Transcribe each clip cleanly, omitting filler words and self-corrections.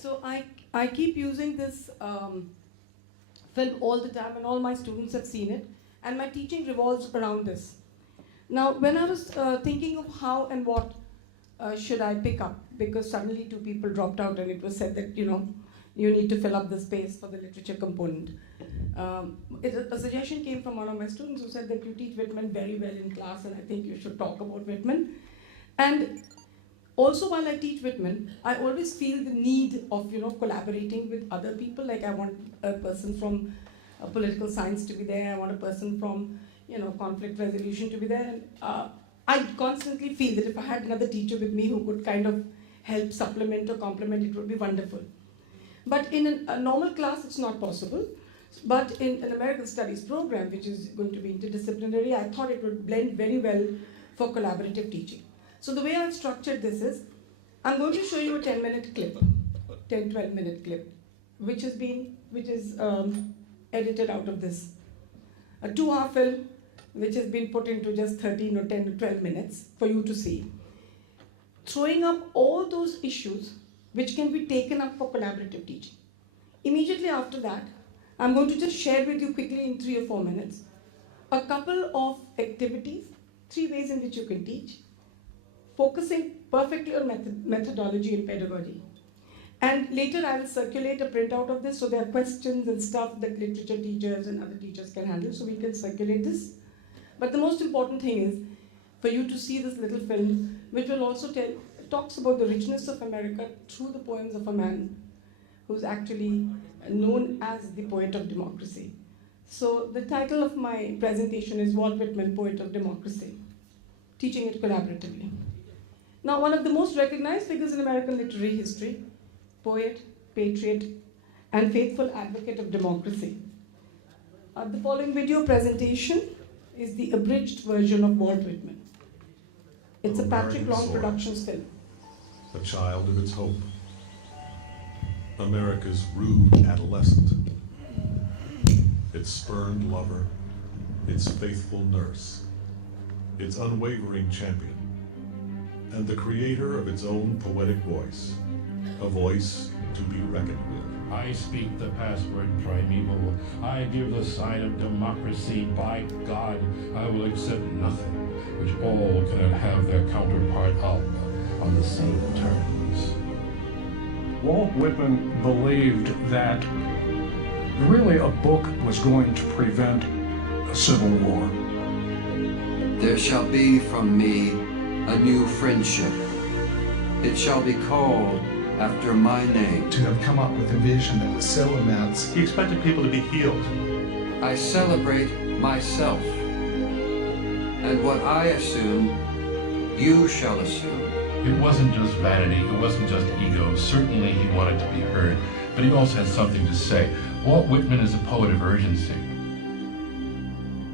So I keep using this film all the time, and all my students have seen it, and my teaching revolves around this. Now, when I was thinking of how and what should I pick up, because suddenly 2 people dropped out and it was said that, you need to fill up the space for the literature component. A suggestion came from one of my students who said that you teach Whitman very well in class, and I think you should talk about Whitman. And also, while I teach Whitman, I always feel the need of collaborating with other people. Like, I want a person from political science to be there. I want a person from conflict resolution to be there. And I constantly feel that if I had another teacher with me who could kind of help supplement or complement, it would be wonderful. But in a normal class, it's not possible. But in an American Studies program, which is going to be interdisciplinary, I thought it would blend very well for collaborative teaching. So the way I've structured this is, I'm going to show you a 10-minute clip, 12-minute clip, which is edited out of this. A 2-hour film, which has been put into just 13 or 10 or 12 minutes for you to see. Throwing up all those issues which can be taken up for collaborative teaching. Immediately after that, I'm going to just share with you quickly in 3 or 4 minutes a couple of activities, 3 ways in which you can teach, focusing perfectly on methodology and pedagogy. And later I will circulate a printout of this, so there are questions and stuff that literature teachers and other teachers can handle, so we can circulate this. But the most important thing is for you to see this little film, which will also talks about the richness of America through the poems of a man who's actually known as the poet of democracy. So the title of my presentation is Walt Whitman, Poet of Democracy, teaching it collaboratively. Now, one of the most recognized figures in American literary history, poet, patriot, and faithful advocate of democracy. The following video presentation is the abridged version of Walt Whitman. It's a Patrick Long Productions film. A child of its hope. America's rude adolescent. Its spurned lover. Its faithful nurse. Its unwavering champion. And the creator of its own poetic voice. A voice to be reckoned with. I speak the password primeval. I give the sign of democracy. By God, I will accept nothing which all cannot have their counterpart of on the same terms. Walt Whitman believed that really a book was going to prevent a civil war. There shall be from me a new friendship. It shall be called after my name. To have come up with a vision that was so immense. He expected people to be healed. I celebrate myself. And what I assume, you shall assume. It wasn't just vanity, it wasn't just ego. Certainly he wanted to be heard, but he also had something to say. Walt Whitman is a poet of urgency.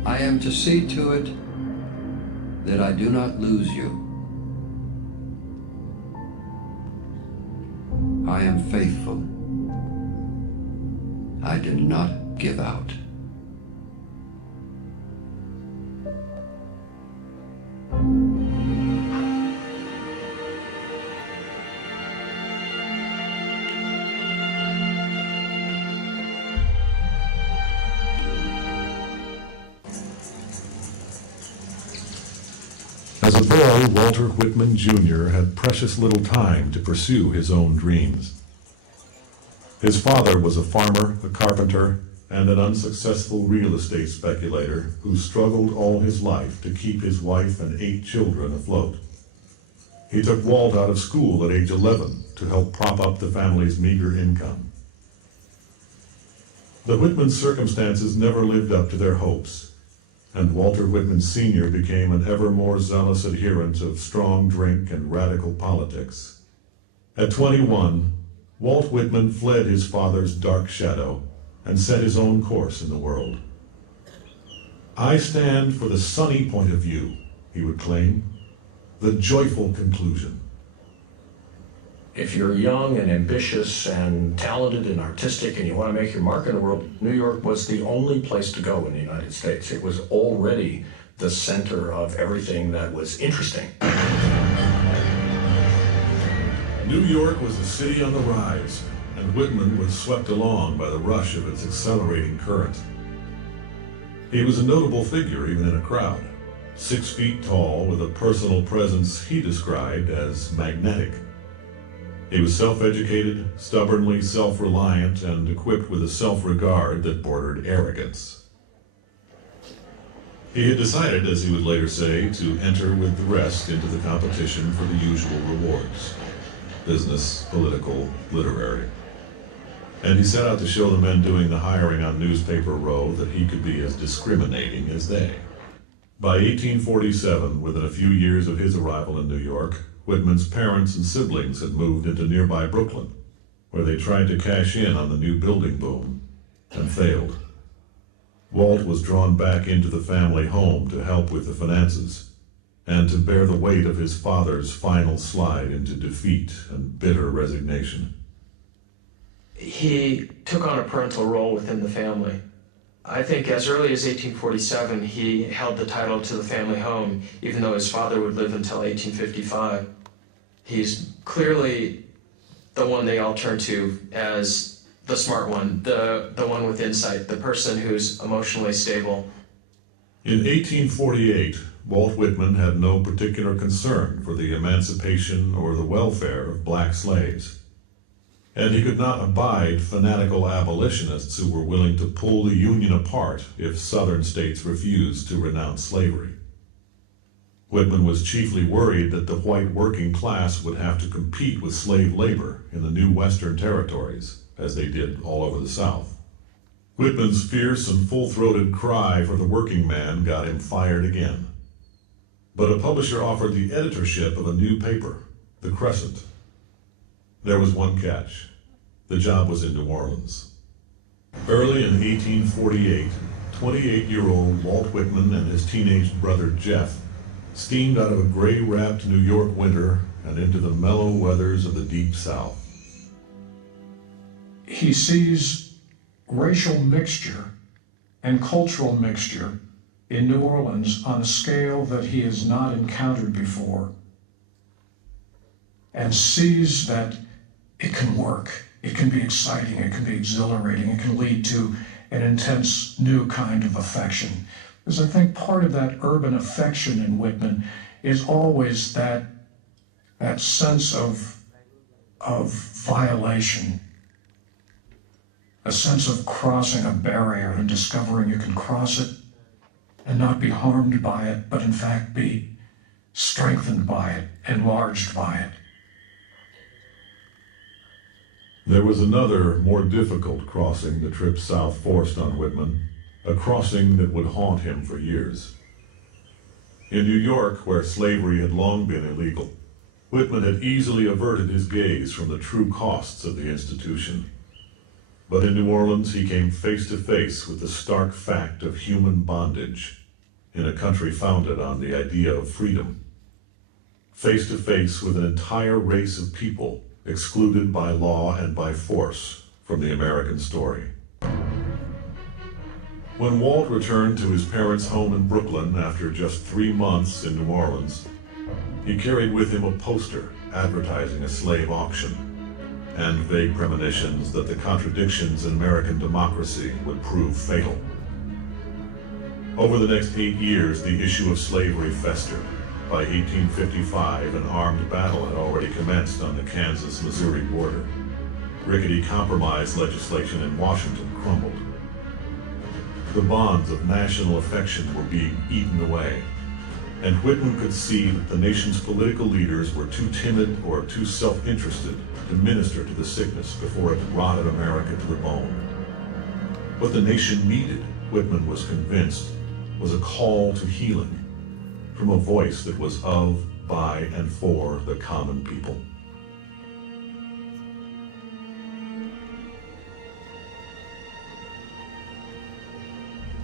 I am to see to it that I do not lose you. I am faithful. I do not give out. As a boy, Walter Whitman Jr. had precious little time to pursue his own dreams. His father was a farmer, a carpenter, and an unsuccessful real estate speculator who struggled all his life to keep his wife and 8 children afloat. He took Walt out of school at age 11 to help prop up the family's meager income. The Whitman circumstances never lived up to their hopes, and Walter Whitman Sr. became an ever more zealous adherent of strong drink and radical politics. At 21, Walt Whitman fled his father's dark shadow and set his own course in the world. I stand for the sunny point of view, he would claim, the joyful conclusion. If you're young and ambitious and talented and artistic and you want to make your mark in the world, New York was the only place to go in the United States. It was already the center of everything that was interesting. New York was a city on the rise, and Whitman was swept along by the rush of its accelerating current. He was a notable figure even in a crowd, 6 feet tall with a personal presence he described as magnetic. He was self-educated, stubbornly self-reliant, and equipped with a self-regard that bordered arrogance. He had decided, as he would later say, to enter with the rest into the competition for the usual rewards: business, political, literary. And he set out to show the men doing the hiring on Newspaper Row that he could be as discriminating as they. By 1847, within a few years of his arrival in New York, Whitman's parents and siblings had moved into nearby Brooklyn, where they tried to cash in on the new building boom and failed. Walt was drawn back into the family home to help with the finances and to bear the weight of his father's final slide into defeat and bitter resignation. He took on a parental role within the family. I think as early as 1847, he held the title to the family home, even though his father would live until 1855. He's clearly the one they all turn to as the smart one, the one with insight, the person who's emotionally stable. In 1848, Walt Whitman had no particular concern for the emancipation or the welfare of black slaves. And he could not abide fanatical abolitionists who were willing to pull the Union apart if Southern states refused to renounce slavery. Whitman was chiefly worried that the white working class would have to compete with slave labor in the new Western territories, as they did all over the South. Whitman's fierce and full-throated cry for the working man got him fired again. But a publisher offered the editorship of a new paper, The Crescent. There was one catch. The job was in New Orleans. Early in 1848, 28-year-old Walt Whitman and his teenage brother Jeff steamed out of a gray-wrapped New York winter and into the mellow weathers of the Deep South. He sees racial mixture and cultural mixture in New Orleans on a scale that he has not encountered before, and sees that it can work, it can be exciting, it can be exhilarating, it can lead to an intense new kind of affection. Because I think part of that urban affection in Whitman is always that sense of violation, a sense of crossing a barrier and discovering you can cross it and not be harmed by it, but in fact be strengthened by it, enlarged by it. There was another, more difficult crossing the trip south forced on Whitman, a crossing that would haunt him for years. In New York, where slavery had long been illegal, Whitman had easily averted his gaze from the true costs of the institution. But in New Orleans, he came face to face with the stark fact of human bondage in a country founded on the idea of freedom. Face to face with an entire race of people excluded by law and by force from the American story. When Walt returned to his parents' home in Brooklyn after just 3 months in New Orleans, he carried with him a poster advertising a slave auction and vague premonitions that the contradictions in American democracy would prove fatal. Over the next 8 years, the issue of slavery festered. By 1855, an armed battle had already commenced on the Kansas-Missouri border. Rickety compromise legislation in Washington crumbled. The bonds of national affection were being eaten away, and Whitman could see that the nation's political leaders were too timid or too self-interested to minister to the sickness before it rotted America to the bone. What the nation needed, Whitman was convinced, was a call to healing from a voice that was of, by, and for the common people.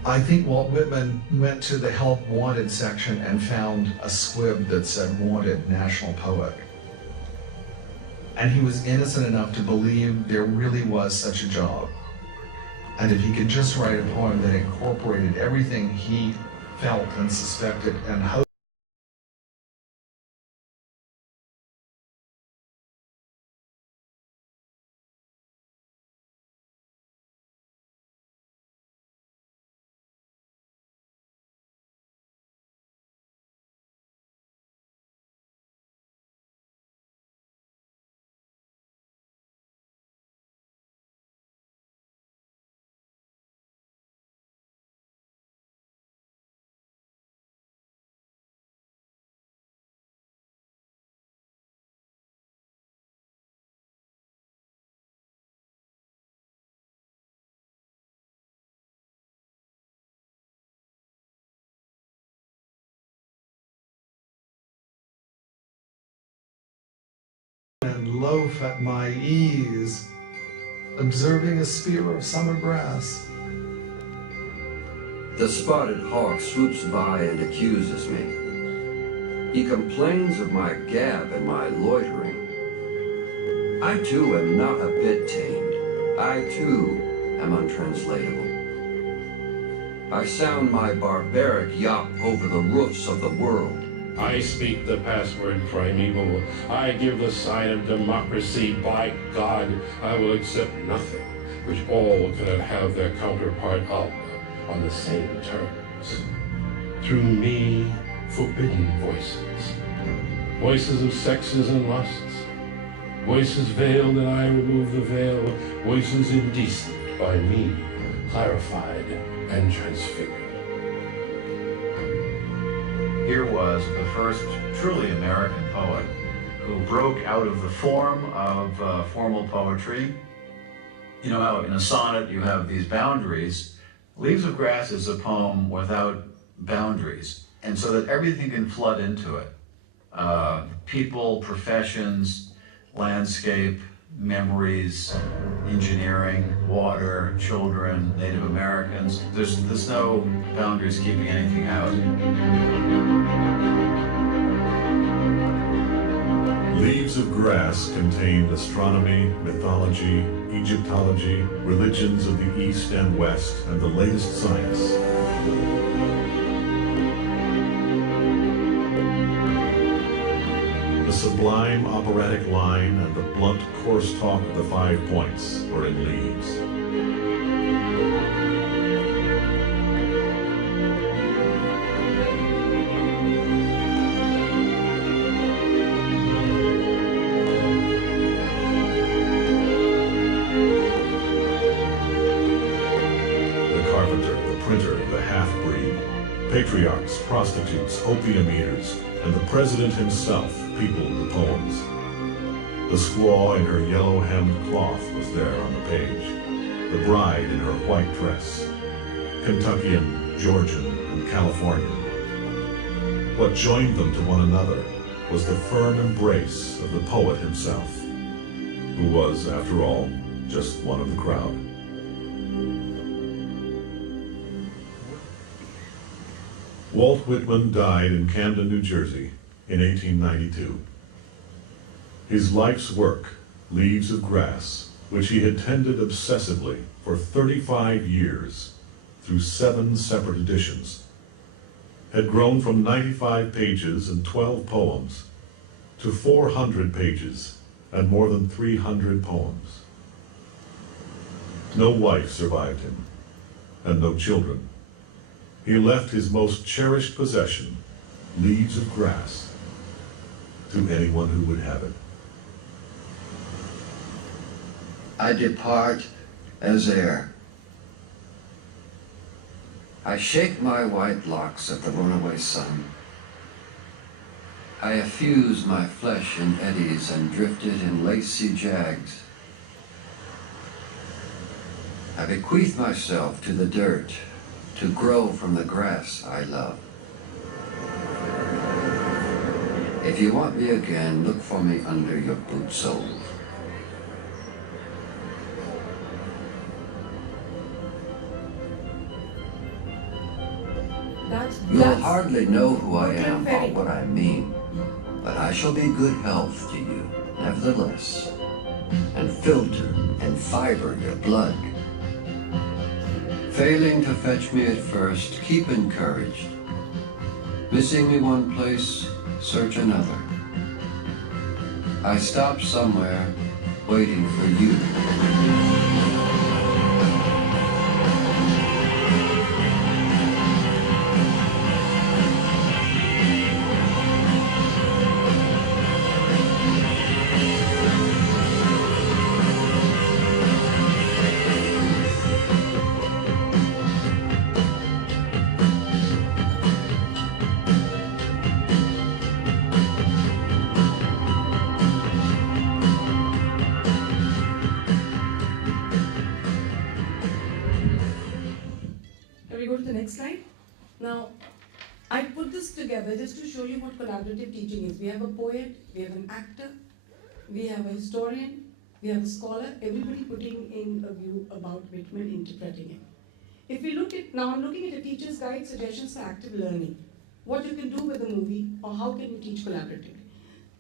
I think Walt Whitman went to the Help Wanted section and found a squib that said Wanted National Poet. And he was innocent enough to believe there really was such a job. And if he could just write a poem that incorporated everything he felt and suspected and hoped loaf at my ease, observing a spear of summer grass. The spotted hawk swoops by and accuses me. He complains of my gab and my loitering. I too am not a bit tamed. I too am untranslatable. I sound my barbaric yap over the roofs of the world. I speak the password primeval. I give the sign of democracy. By God, I will accept nothing which all cannot have their counterpart of on the same terms. Through me, forbidden voices. Voices of sexes and lusts. Voices veiled and I remove the veil. Voices indecent by me, clarified and transfigured. Here was the first truly American poet who broke out of the form of formal poetry. You know how in a sonnet you have these boundaries. Leaves of Grass is a poem without boundaries, and so that everything can flood into it. People, professions, landscape, memories, engineering, water, children, Native Americans. There's no boundaries keeping anything out. Leaves of Grass contained astronomy, mythology, Egyptology, religions of the East and West, and the latest science. The sublime operatic line and the blunt, coarse talk of the 5 points were in Leaves. Patriarchs, prostitutes, opium eaters, and the president himself peopled the poems. The squaw in her yellow-hemmed cloth was there on the page, the bride in her white dress, Kentuckian, Georgian, and Californian. What joined them to one another was the firm embrace of the poet himself, who was, after all, just one of the crowd. Walt Whitman died in Camden, New Jersey in 1892. His life's work, Leaves of Grass, which he had tended obsessively for 35 years through 7 separate editions, had grown from 95 pages and 12 poems to 400 pages and more than 300 poems. No wife survived him, and no children. He left his most cherished possession, Leaves of Grass, to anyone who would have it. I depart as air. I shake my white locks at the runaway sun. I effuse my flesh in eddies and drifted in lacy jags. I bequeath myself to the dirt, to grow from the grass I love. If you want me again, look for me under your boot soles. You'll hardly know who I am or what I mean, but I shall be good health to you, nevertheless, and filter and fiber your blood. Failing to fetch me at first, keep encouraged. Missing me one place, search another. I stop somewhere, waiting for you. Go to the next slide. Now, I put this together just to show you what collaborative teaching is. We have a poet, we have an actor, we have a historian, we have a scholar, everybody putting in a view about Whitman, interpreting it. If we look at, now I'm looking at a teacher's guide, suggestions for active learning, what you can do with the movie, or how can you teach collaboratively.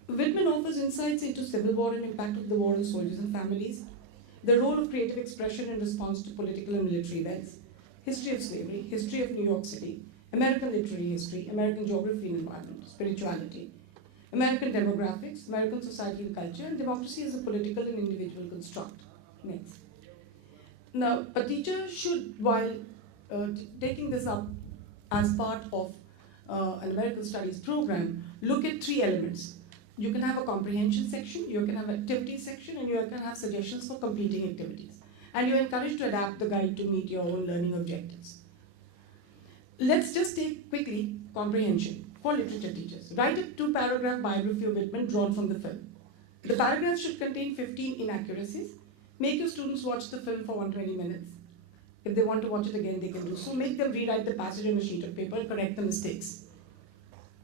Whitman offers insights into civil war and impact of the war on soldiers and families, the role of creative expression in response to political and military events, history of slavery, history of New York City, American literary history, American geography and environment, spirituality, American demographics, American society and culture, and democracy as a political and individual construct. Next. Now, a teacher should, while taking this up as part of an American Studies program, look at three elements. You can have a comprehension section, you can have an activity section, and you can have suggestions for completing activities. And you're encouraged to adapt the guide to meet your own learning objectives. Let's just take quickly comprehension for literature teachers. Write a 2-paragraph biography of Whitman drawn from the film. The paragraphs should contain 15 inaccuracies. Make your students watch the film for 120 minutes. If they want to watch it again, they can do so. Make them rewrite the passage on a sheet of paper and correct the mistakes.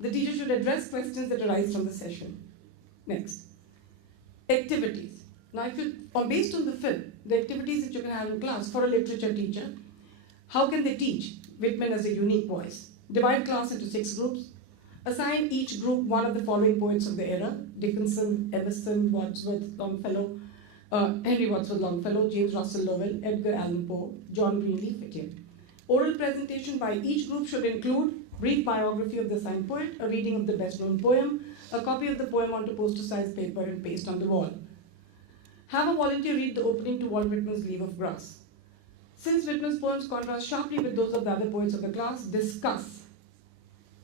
The teacher should address questions that arise from the session. Next. Activities. Now, based on the film, the activities that you can have in class for a literature teacher, how can they teach Whitman as a unique voice? Divide class into 6 groups. Assign each group one of the following poets of the era: Dickinson, Emerson, Wordsworth, Longfellow, Henry Wadsworth Longfellow, James Russell Lowell, Edgar Allan Poe, John Greenleaf Whittier. Oral presentation by each group should include brief biography of the assigned poet, a reading of the best-known poem, a copy of the poem onto poster-sized paper and paste on the wall. Have a volunteer read the opening to Walt Whitman's Leaf of Grass. Since Whitman's poems contrast sharply with those of the other poets of the class, discuss.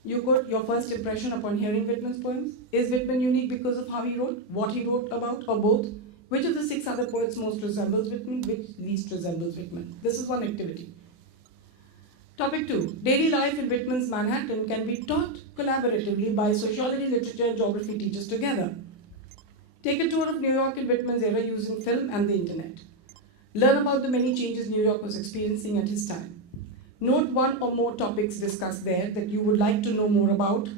You got your first impression upon hearing Whitman's poems. Is Whitman unique because of how he wrote, what he wrote about, or both? Which of the 6 other poets most resembles Whitman, which least resembles Whitman? This is one activity. Topic 2. Daily life in Whitman's Manhattan can be taught collaboratively by sociology, literature, and geography teachers together. Take a tour of New York in Whitman's era using film and the internet. Learn about the many changes New York was experiencing at his time. Note one or more topics discussed there that you would like to know more about.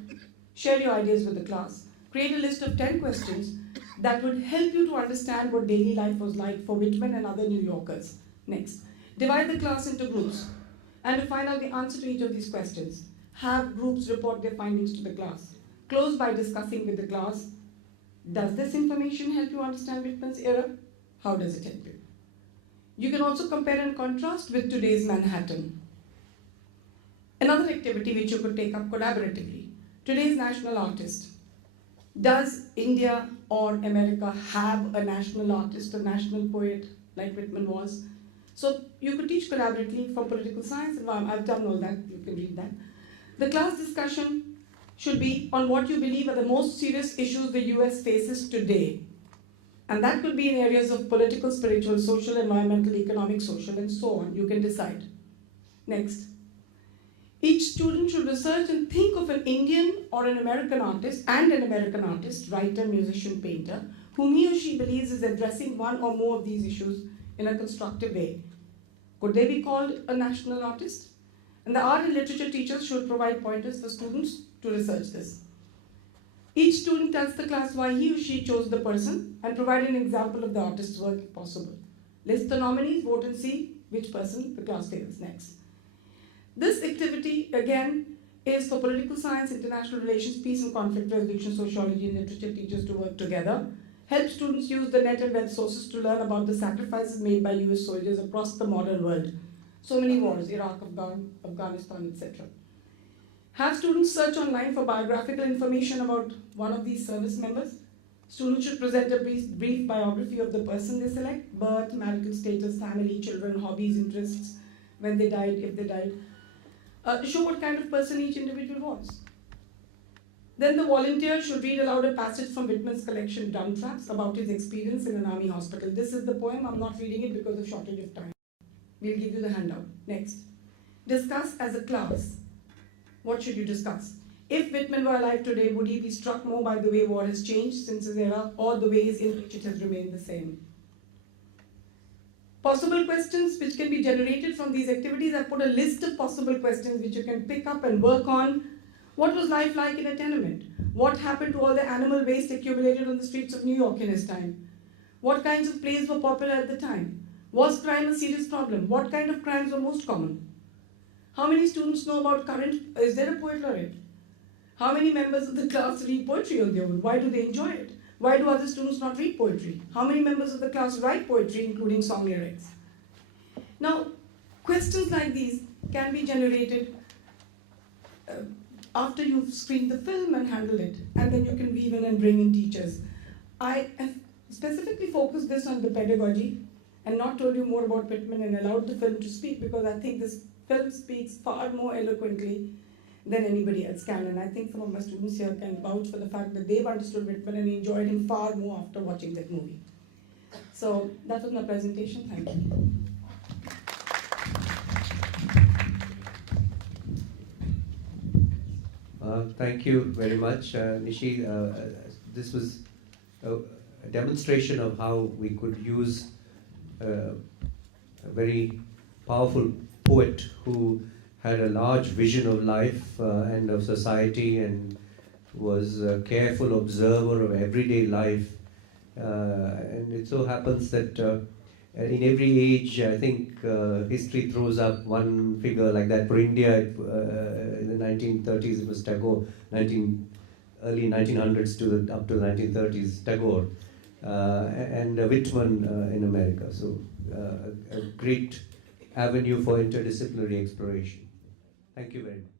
Share your ideas with the class. Create a list of 10 questions that would help you to understand what daily life was like for Whitman and other New Yorkers. Next, divide the class into groups. And to find out the answer to each of these questions, have groups report their findings to the class. Close by discussing with the class, does this information help you understand Whitman's era? How does it help you? You can also compare and contrast with today's Manhattan. Another activity which you could take up collaboratively, today's national artist. Does India or America have a national artist, a national poet like Whitman was? So you could teach collaboratively for political science, and I've done all that, you can read that. The class discussion should be on what you believe are the most serious issues the US faces today. And that could be in areas of political, spiritual, social, environmental, economic, social, and so on. You can decide. Next. Each student should research and think of an Indian or an American artist and an American artist, writer, musician, painter, whom he or she believes is addressing one or more of these issues in a constructive way. Could they be called a national artist? And the art and literature teachers should provide pointers for students to research this. Each student tells the class why he or she chose the person and provide an example of the artist's work if possible. List the nominees, vote and see which person the class favors next. This activity, again, is for political science, international relations, peace and conflict resolution, sociology, and literature teachers to work together. Help students use the net and web sources to learn about the sacrifices made by US soldiers across the modern world. So many wars, Iraq, Afghanistan, etc. Have students search online for biographical information about one of these service members. Students should present a brief biography of the person they select: birth, marital status, family, children, hobbies, interests, when they died, if they died. Show what kind of person each individual was. Then the volunteer should read aloud a passage from Whitman's collection, Drum Traps, about his experience in an army hospital. This is the poem. I'm not reading it because of shortage of time. We'll give you the handout. Next. Discuss as a class. What should you discuss? If Whitman were alive today, would he be struck more by the way war has changed since his era, or the ways in which it has remained the same? Possible questions which can be generated from these activities. I've put a list of possible questions which you can pick up and work on. What was life like in a tenement? What happened to all the animal waste accumulated on the streets of New York in his time? What kinds of plays were popular at the time? Was crime a serious problem? What kind of crimes were most common? How many students know about current, is there a poet laureate? How many members of the class read poetry on their own? Why do they enjoy it? Why do other students not read poetry? How many members of the class write poetry, including song lyrics? Now, questions like these can be generated after you've screened the film and handled it, and then you can weave in and bring in teachers. I have specifically focused this on the pedagogy and not told you more about Whitman and allowed the film to speak, because I think this film speaks far more eloquently than anybody else can, and I think some of my students here can vouch for the fact that they've understood Whitman and enjoyed him far more after watching that movie. So that was my presentation. Thank you. Thank you very much, Nishi. This was a demonstration of how we could use a very powerful poet who had a large vision of life and of society, and was a careful observer of everyday life. And it so happens that in every age, I think history throws up one figure like that. For India, in the 1930s, it was Tagore. Early 1900s up to the 1930s, Tagore, and Whitman in America. So a great avenue for interdisciplinary exploration. Thank you very much.